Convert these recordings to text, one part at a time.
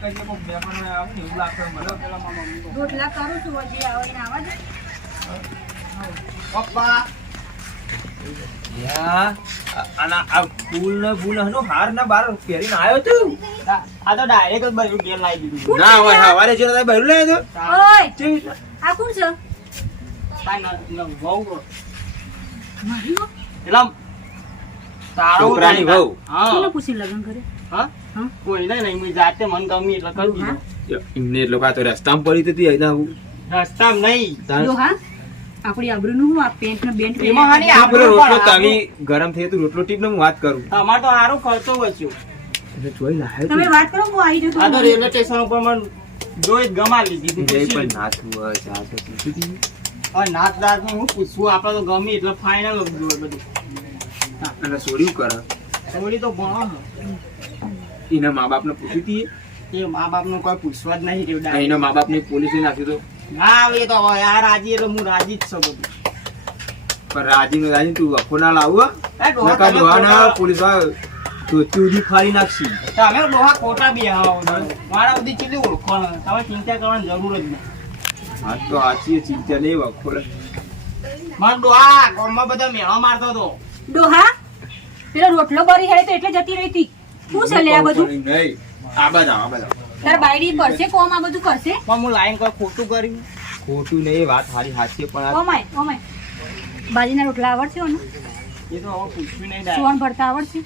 કરીએ કોક મહેમાન આવે ને એવું લાગતું મને પેલા મારા મમ્મી રોટલા કરું છું હજી આવે ને આવા દે પપ્પા યા આના આ ફૂલ ને હાર ના બાર પહેરીને આવ્યો તું આ તો ડાયરેક્ટ બરું ગેર લાવી દીધું ના હોય હવારે જે તમે બહેરું લઈ આવ્યો ઓય આ કોણ છે મારી હો છોકરાની વહુ કોને પૂછી લગન કરે કોઈ નહીં મેં જાતે મન ગમી એટલે કરી દીધું એમને એટલો કા તો રસ્તામાં પડી તો તું આઈ આવું રસ્તામાં નહીં હા આપણી આબરૂનું હું આ પેન્ટ ને બેન્ટ એમાં હાની પેલો આબરૂ રોટલો પણ તવી ગરમ થઈ તો રોટલો ટીપ ને હું વાત કરું તમાર તો સારું ખર્ચો વચ્યું એટલે જોઈ લાયો તમે વાત કરો હું આવી જતો આ તો રેલવે સ્ટેશન ઉપર મને જોઈ ગમા લીધી તું જઈ પણ નાથું હોય જા તો પૂછી દી હવે નાચ દાચ હું પૂછવું આપણે તો ગમી એટલે ફાઇનલ જોઈ બધું અને સોડ્યું કરે થોડી તો ભણો એના મા બાપ ને પૂછી દી એ મા બાપ નું કોઈ પૂછવા જ નહીં રહ્યું direct. એના મા બાપ ની પોલીસ નાખ્યું તો ના આવે તો હવે આ રાજી એટલે હું રાજી જ છું બધું પણ રાજી તું અખો ના લાવું એ ડોહા નકા તમે ડોહાના ખોટા- પોલીસ વાળા તો ચૂડી ફાડી નાખશી તમે ડોહા ખોટા બી આવો મારા બધી કેટલી ઓળખો તમે ચિંતા કરવાની જરૂર જ નહીં હા તો આચી ચિંતા નહીં વખો મારો ડોહા ગામમાં બધા મેળો મારતો હતો ડોહા પેલો રોટલો બરી હેડે તો એટલે જતી રહી હતી શું છે લે આ બધું નહીં આ બધા તાર બાયડી પડશે કોમ આ બધું કરશે પણ હું લાઈન કોઈ ખોટું કર્યું ખોટું નહીં વાત હારી હાચી પણ આ ઓમાય બાજીના રોટલા આવડશે ને એ તો હવે પૂછ્યું નહીં direct. સોણ ભરતા આવડશે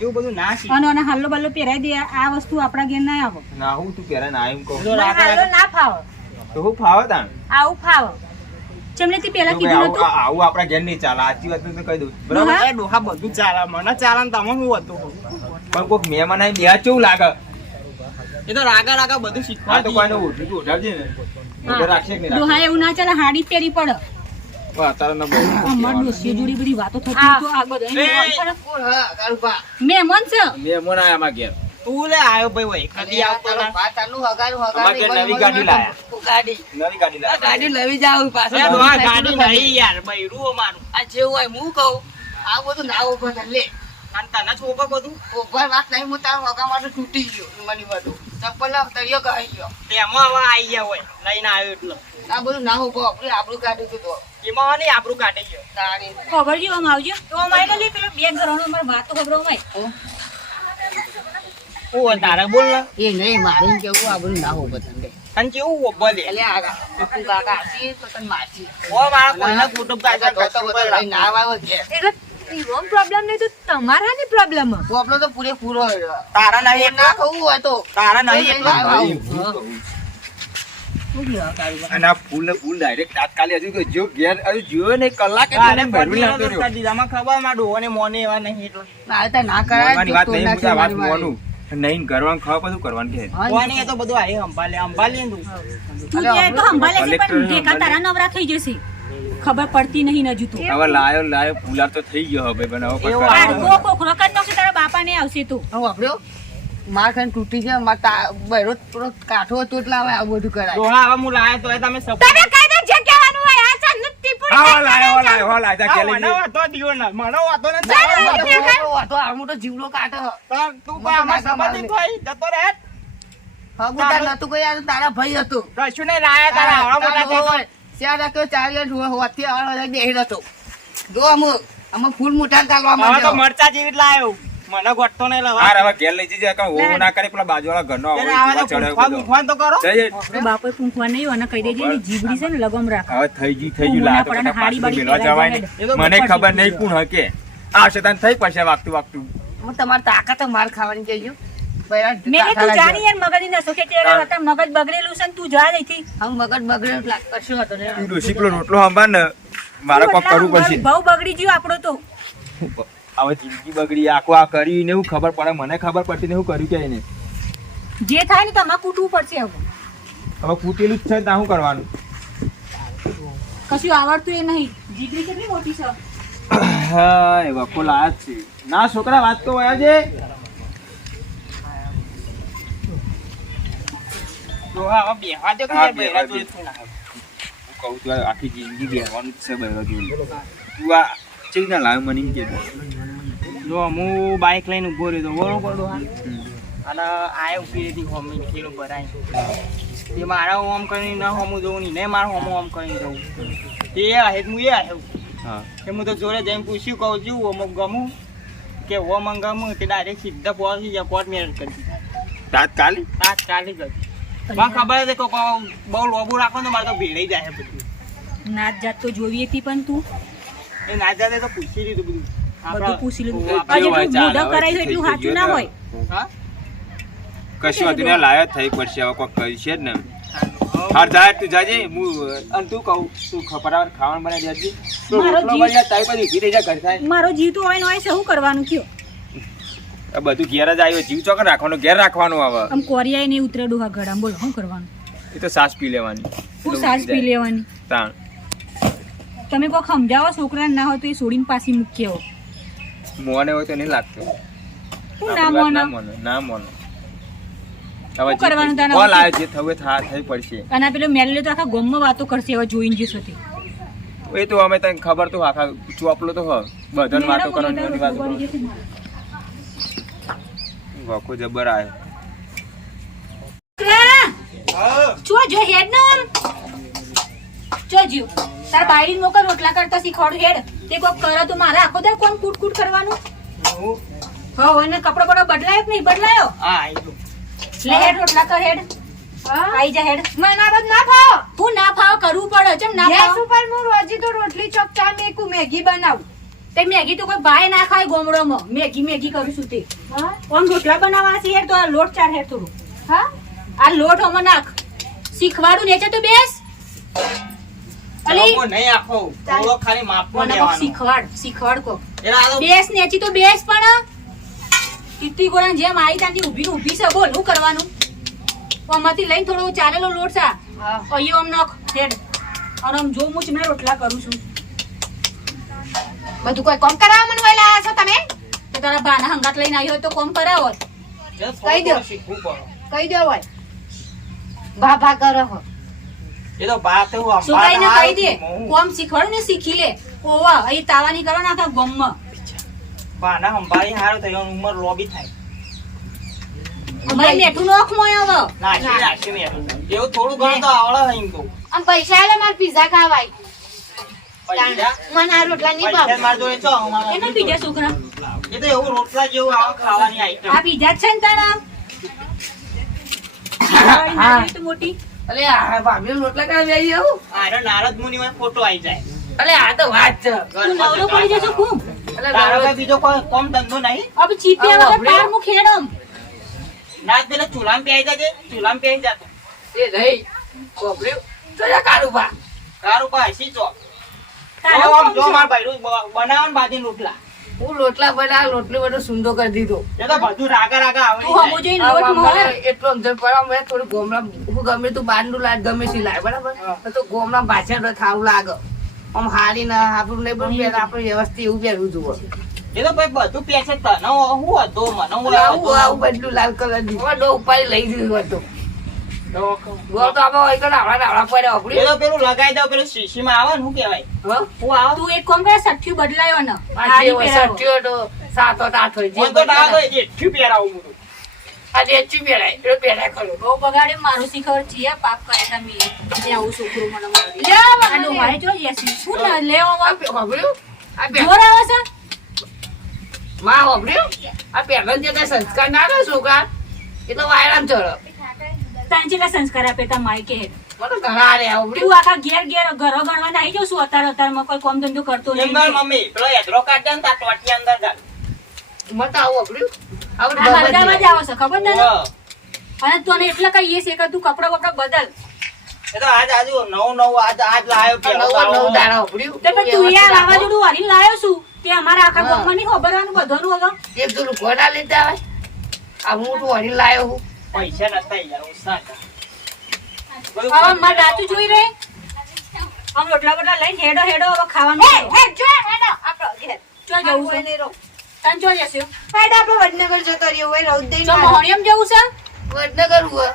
એવું બધું ના શીખ અને હાલ્લો બલ્લો પહેરાઈ દે આ વસ્તુ આપણા ઘેર ના આવો ના હું તું પેલા ના એમ કહું તો રાતે હાલ્લો ના ફાવ તો હું ફાવે તાણ આવું ફાવ ચમલેથી પેલા તો કીધું ભાઈ નતું આવું આપણા ઘેર નહીં ચાલે આચી વાત તો કહી દઉં બરાબર ડોહા? એ ડોહા બધું ચાલે મને ચાલે ને તમે શું હતું પણ કોઈક મહેમાન આવી બે કેવું લાગે એ તો રાગા રાગા બધું હા શીખવા તો કોઈને ઓઢી તો ઓઢાડજે ને ઓઢે રાખશે કે નહીં ડોહા રાખશે એવું ના ચાલે હાડી પહેરી પડે પણ અત્યારે ન બહુ અમાર ડોસીઓ જોડી બધી વાતો થતી તો આ બધા મહેમાન છે મહેમાન આયા અમારા ઘેર તું લે આયો ભાઈ ભાઈ કદી આવતો ના અમારા ઘેર નવી ગાડી લાયા નવી ગાડી લાયા ગાડી લઈ જાવ એ પાછો ડોહા ગાડી નહીં યાર બૈરું અમારું આ જેવું હોય હું કહું આ બધું ના ઉપર લે અને તને છોકરો બધું ઉપર વાત નહીં હું તારા વગા માટે તૂટી ગયો મને બધું ચપ્પલ તળિયો ગઈ ગયો તેમાં હવે આઈ ગયા હોય લઈને આવ્યો એટલે આ બધું ના ઉપર આપણે આપણું કાઢ્યું હતું તો એમાં નહીં આપણું કાઢી ગયો તારી ખબરજી આમ આવજો તો અમારે તો લે પેલો બે ઘરનો અમાર વાતો ખબર અમાય ઓ તારે બોલ ને એ નહીં મારે કેવું આ બધું ના ઉપર તને અને કેવું બોલે એટલે આ કુકુ કાકા હતી તો તને મારતી ઓ મારા કોઈના કુટુંબ કાકા તો બધો લઈ ના આવ્યો છે એટલે એવો પ્રોબ્લેમ નહીં તો તમારા ની પ્રોબ્લેમ આપણો તો પૂરેપૂરો હોય. તારા નહીં ના એટલો ખાવું હોય તો તારા નહીં એટલો ભાઈ, અને આ ફૂલ ને ફૂલ ડાયરેક્ટ તાત્કાલિક હજુ તો જો ઘેર હજુ જોયો ને કલાકે તો એને ભરવી નાખતો રહ્યો. દીધામાં ખબર મારા ડોહાને મોને એવા નહીં એટલો મારે તો ના કરાય મોનવાની વાત નહીં નાખી મુદ્દા વાત મારી મોનું નહીં કરવાનું ખાવા બધું કરવાનું કે કોને એ તો બધું આઈ સંભાળીએ ને તું તું કે તો સંભાળે છે પણ ઢેકા તારા નવરા થઈ જશે ખબર પડતી નહીં હજુ તો હવે લાયો ફૂલાર તો થઈ ગયો હવે પણ હવે એવું પછી આ- આડકો કોકરો કરી નાખશે તારા બાપા ને આવશે તું હું વાપર્યો માર ખાન તૂટી છે માર બૈરો થોડો કાઠો હતો એટલે હવે આવું બધું કરાય ડોહા હવે હું લાયો તો એ તમે સપોર્ટ તમે કઈ દે જે કહેવાનું હોય આ ચાલ નથી પૂરી આવો લાયો જા કે લઈ મને જઈએ. વાતો દિયો ને મને વાતો ને હતો આ મોટો જીવડો કાઢો તું કોઈ આમાં સંબંધિત હોય જતો રહે હા ગુતા નતું કોઈ આ તારા ભાઈ હતું કશું નહીં લાયા તારા આવડા મોટા થયા તો. ચાર રાખ્યો ચાર હોવાથી આવડો બેહી હતો જો અમે ફૂલ મુઠાન ચાલવા હવે તો માંડ્યો મરચા જેવી જ લાયો મને ગોઠતો નહીં લાવા હાર હવે ઘેર લઈ જજે કાં ઓવો ના કરે પેલા બાજુવાળા ઘરનો ત્યારે આવો આવા તો ચડાવ્યો ફૂંફા બધો. મૂંફા તો કરો જઈએ. બાપે પૂંખવા નહીં અને કહી દેજે એની જીબડી છે ને લગમ રાખ હવે થઈ ગયું લાતો ઉમરના કાકા હાડી પાછું બાડી મેલવા જવાય પહેરાઈ નહીં. મને ખબર નહીં કોણ હકે આ શેતાન થઈ પડશે વાગતું હું તમારી તાકાત માર ખાવાની કહેજો મેં તું જાણી યાર મગજ નસો કે તેરા હતા મગજ બગડેલું છે ને તું જા જઈથી હું મગજ બગડ્યો લાગ કશું હતો ને તું ડોશી પેલો રોટલો સંભાળ ને મારે કોક કરવું પડશે બહુ બગડી ગયું આપણો તો હવે જિંદગી બગડી આખું આ કર્યું ને એવું ખબર પડે મને ખબર પડતી ને હું કર્યું કે નહીં જે થાય ને તમારે કૂટવું પડશે હવે હવે ફૂટેલું જ છે ત્યાં શું કરવાનું કશું આવડતું એ નહીં જીબડી કેટલી મોટી છે હા એ વખો લાયા જ છે ના છોકરા વાત તો વયા છે ડોહા હવે બેહવા દે કે હા, બૈરા બેહવા દે. જોડે થોડી ના આવે. હું કહું છું આ આખી જિંદગી બેહવાનું જ છે બહેરો જોડે તું આ ચેવી ના લાવ્યો મને એમ કે જો હું બાઇક લઈને ઉભો રહ્યો તો બરોબર ડોહા અને આ ઉભી હતી હોમી કેલો ભરાય તે મારા હોમ કરીને ન હોમું જવું નહીં ને મારા હોમ કરીને જવું તે આહે હું એ આહે હા કે હું તો જોડે જઈને પૂછ્યું કહું છું અમુક ગમું કે હો મંગામું તે ડાયરેક્ટ સીધા પહોંચી જાય કોર્ટ મેરેજ કરી તાત્કાલિક તાત્કાલિક જ પણ ખબર હતી કે બહુ લોબુ રાખો ને મારે તો ભીડાઈ જાય બધું નાત જાત તો જોવી હતી પણ તું એ ના જાતે તો પૂછી લીધું બધું બધું પૂછી લીધું આપણે હજી એટલું મોઢો કરાય છે એટલું સાચું ના હોય હા કશું હતું ને લાયક થઈ પડશે હવે કોઈ કરી છે જ ને હાર જાય તું જાજે હું અને તું કહું તું ખપરાવાર ખાવાનું બનાવી દેજે તો મારો રોટલો જીવ- બની જાય તારી પછી ઊભી થઈ જાય ઘર થાય મારો જીવ તો હોય ને હોય છે શું કરવાનું કયો આ બધું ઘેર જ આવ્યો જીવ ચોકન રાખવાનું ઘેર રાખવાનું હવે આમ કોરિયાએ નહીં ઉતરે ડોહા ગળામાં બોલો શું કરવાનું એ તો સાસ પી લેવાની હું સાસ પી લેવાની તાણ તમે કોઈ સમજાવો છોકરાને ના હોય તો એ છોડીને પાછી મૂકી આવો મોને હોય તો નહીં લાગતું હું આપણી ના વાત મોનો ના મોનો હવે શું કરવાનું તારે? કોલ આવે જે થવે થઈ પડશે અને આ પેલો મેરેલો તો આખા ગામમાં વાતો કરશે હવે જોઈને જશો તે એ તો અમે તને ખબર તો આખા ચોપલો તો હ બધાને વાતો કરવાની બધી વાતો કરવાની વખો જબર આવ્યો જો જો હેડ ને આમ જો જીવ તાર બાયડી મોકલ રોટલા કરતા શીખવાડું હેડ તે કોક કરે તો મારે આખો દે કોણ કૂટ કૂટ કરવાનું હા અને કપડો બડો બદલાયો કે નહીં બદલાયો હા આવી ગયું લે હેડ રોટલા કર હેડ આઈ જા હેડ મને આ બધું ના ભાવ હું ના ભાવ કરવું પડે ચમ ના ગેસ ભાવ ઉપર હું રોજી તો રોટલી ચોક ચા મેકું મેગી બનાવું તે મેગી તો કોઈ ભાઈ ના ખાય ગોમડોમાં મેગી મેગી કરું છું તે હા આમ રોટલા બનાવવાના છે હેડ તો આ લોટ ચાર હેડ થોડું હા આ લોટ આમાં નાખ શીખવાડું નેચે તો બેસ અલી લોકો નહીં આખો થોડો ખાલી માપનો મને કોક લેવાનો શીખવાડ કોક એટલે આ તો બેસ નેચી તો બેસ પણ ટીટી ગોળાની જેમ આવી ત્યાંથી ઊભી છે બોલ શું કરવાનું આમાંથી લઈને થોડો ચાલેલો લોટ છે હા અહીંયા આમ નાખ હેડ અને આમ જો હું ચીમડા રોટલા કરું છું બધું કોઈ કોમ કરાવવા મને વહેલા આવ્યા છો તમે તો તારા બાના હંગાત લઈને આવ્યો હોય તો કોમ કરાવો જે થોડું કહી દો. થોડું શીખવું પડે કહી દો હોય ભા ભા કરો હો એ તો બાત એવું છોકરાઈને કહી દે કોમ શીખવાડું ને શીખી લે ઓવા અહીં તાવાની કરવાના આખા ગમમાં બાના સંભાળી હારું થયો ઉંમર લોબી થાય અમારે મેઠું નોખ મોય હવે નાખી મેં એવું થોડું ઘણું તો આવડે હે એમ તો આમ પૈસા આલે મારે પીઝા ખાવાય પૈસા મને આ રોટલા નહીં પૈસા ભાવ માર જોડે છો અમારા એના બીજા છોકરા એ તો એવું રોટલા જેવું આવે ખાવાની આઈટમ આ બીજા જ છે ને તારા વાળી નાની તો મોટી અલે આ ભાભી રોટલા કરવા બેસી આવું આરે નારદ મુનિ માં ફોટો આવી જાય અલે આ તો વાત છે તું નવરો પડી જશો ખૂબ અલે તારો કઈ બીજો કોઈ કોમ ધંધો નહીં હવે ચીપિયા વગર પાર મુખ હેડમ રાત પેલા ચૂલામાં પેઈ જજે ચૂલામાં પેઈ જતો એ રહી કોપર્યું તો જા કારુબા તારું પાસે હસી ચો તારો આમ કોમ જો છે. માર ભાઈ બનાવવાનું બાજી રોટલા હું રોટલા બના રોટલી બધો સુંદો કરી દીધો એ તો બધું રાગા રાગા તું હમો આવડી જોઈને લોટ મોર એટલો અંદર પડ્યો મેં થોડું ગોમડા હું ગમે તું બાંધું લાગ ગમે સી લાય બરાબર તો ગોમડા પાછળ થાવું લાગે આમ હારી ના આપણું નહીં પણ પહેલા આપણે વ્યવસ્થિત એવું પહેરવું જુઓ એ તો ભાઈ બધું પેસે તને હું હતો મને આવું આવું બધું લાલ કલર દીધું ડો ઉપાડી લઈ દીધું હતું ગોળ તો આપણે હોય કે નાવડા પડ્યા એ આપડી તો પેલું લગાઈ દઉં પેલું શીશીમાં આવે ને શું કહેવાય હું આવો તું એક કોમ કરે સઠ્ઠી બદલાયો ને આ હારી જે પહેરાવો. સટ્યો તો 7 8 હોય જે મને તો ડાળ હોય જેઠી પહેરાવું હું આ દેચી પહેરાય એટલે પહેરાય ખરું બહુ બગાડે મારું શીખર છે પાપ કરે તમે જે આવું છોકરું મને મળી લે આ મને ડોહાએ જો યસી શું ના લેવો આ હોભળ્યું આ જોર આવે છે માં હોભળ્યું આ પહેલા જે કઈ સંસ્કાર ના રહે છોકરા એ તો વાયરામ ચડો તાન જેટલા સંસ્કાર આપે તા માય કે હેડ. મને ઘણા રે હોભળ્યું તું આખા ઘેર ઘેર ઘરો ગણવા આવી જાઉં છું અત્યારમાં કોઈ કોમ ધંધો કરતો એમ નહીં કર મમ્મી પેલો એદરો કાઢ દે ને તાર ટોટિયા અંદર ગાલ મત આવું હોભળ્યું આ હળગામાં જ આવે છે ખબર તને હા. અને તને એટલે કહીએ છે કે તું કપડા બપડા બદલ એ તો આજ આજુ નવું આજ લાયો પેલો નવ દાડા હોભળ્યું તો પણ તું યાર વાવાઝોડું વાળીને લાયો છું તે અમારા આખા ગામમાં નહીં ખબરવાનું બધાનું હવે એક પેલું ઘોડા લીધા આવે આ હું તો વળી લાયો હું પૈસા નતા યાર ઉસા હવે મારે રાતું જોઈ રહે આમ રોટલા બોટલા લઈને હેડો હેડો હવે ખાવાનું હે હે જો હેડો આપણો ઘેર ચો જવું છે તને ચો જશે હેડ આપણે વડનગર જતો રહ્યો હોય રૌદ દઈ ચો મોહણિયમ જવું છે વડનગર હું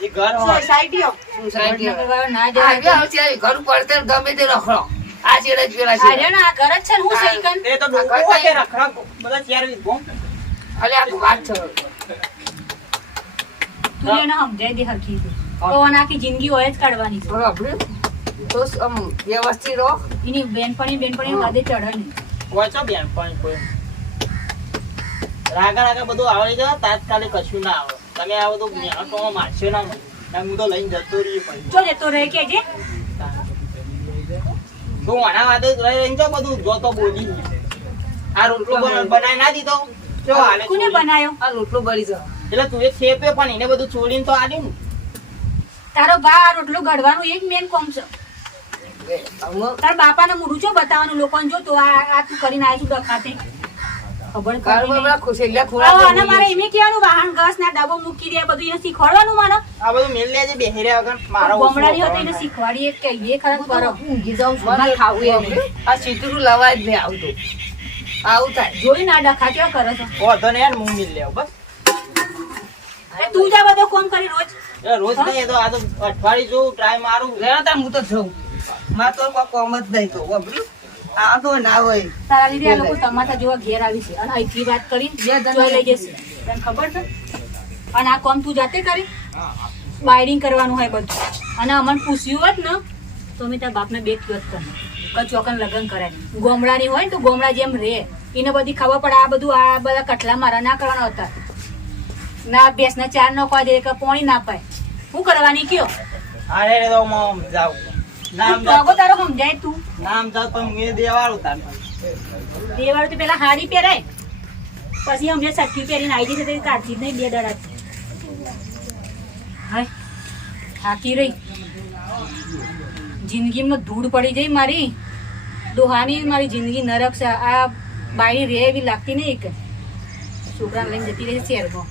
એ ઘર હોય સોસાયટીઓ સોસાયટી વડનગર વાળો ના આ જાય ગયા છે ઘર પડતર ગમે તે રખડો આ છેડે જ પેલા છે અરે ના આ ઘર જ છે ને હું સહી કન તે તો ડોકો હોય કે રખડા બધા ચાર ગોમ અલે આ વાત છે તું એને સમજાઈ દે હરખી રીતે. તો આને આખી જિંદગી હોય જ કાઢવાની છે. બરાબર તો આમ વ્યવસ્થિત રહો. એની બેનપણી વાદે ચઢે નહીં. વાંચો બેન પણ કોઈ રાગા બધું આવડી જાય તાત્કાલિક કશું ના આવે તમે આ બધું મેળો મારશે ના હું તો લઈને જતો રહી પણ જો જતો રહે કે જે તું આના વાદે રહીને જો બધું જોતો બોલી આ રોટલો બનાવી ના દીધો જો હાલે કોને બનાવ્યો? આ રોટલો બળી જાય. એટલે તું એક શેપે પણ એને બધું છોડીને તો આલ્યું ને તારો બા આ રોટલો ઘડવાનું એક મેન કોમ છે. આમાં તારા બાપાને મોઢું છો બતાવવાનું લોકોને જો તો આ તું કરીને આવ્યું છું ડખાતે ખબર કાળમાં પડી પેલા ખુશેલિયા નહીં. ખોળા અને મારે એમ કહેવાનું વાહન ઘાસ ના ડબ્બો મૂકી દે બધું એને શીખવાડવાનું મને આ બધું મેલ લેજે બેહી રહ્યા વગર મારા ગોમડાની હોય તો એને શીખવાડીએ કે એ ખરા કરો ઊંઘી જાઉં છું મને ના ખાવું એમ આ સીતરું લવાય જ નહીં આવતું. આવું થાય. જોઈ ના ડખા કેવા કરે છે. વાંધો નહીં યાર હું મેલ લેવ બસ અરે તું જા બધો કોમ કરી રોજ એ રોજ નહીં એ તો આ તો અઠવાડિયે જોઉં ટ્રાય મારું લેવા તા હું તો જઉં. મારે તો કોઈ કોમ જ નહીં તો વાપર્યું. આ તો ના હોય. તારા લીધે આ લોકો તમારા જેવા ઘેર આવી છે અને અહીંથી વાત કરીને જોઈ લઈ જશે તને ખબર છે. અને આ કોમ તું જાતે કરી બાયડિંગ કરવાનું હોય બધું. અને અમને પૂછ્યું હોત ને તો મેં તારા બાપને બે કહેવત કરી ચોકન લગ્ન કરાય. ગોમડાની હોય ને તો ગોમડા જેમ રહે એને બધી ખબર પડે. આ બધું આ બધા કઠલા મારા ના કરવાના હતા. ના ભેંસને ચાર ન ખવા દે કે પોણી ના પાય. શું કરવાની કયો અરે તો હું જાઉં નામ તો તારો સમજાય તું નામ જાવ પણ હું દેવાળું તાર બે વાર તો પેલા હાડી પહેરાય પછી અમને સઠ્ઠી પહેરીને આવી જશે તો કાઢતી જ નહીં બે દડા હાય થાકી રહી જિંદગીમાં ધૂળ પડી જઈ મારી દોહાની મારી જિંદગી નરક છે. આ બાઈ રે એવી લાગતી નહીં કે છોકરાને લઈને જતી રહી શહેરમાં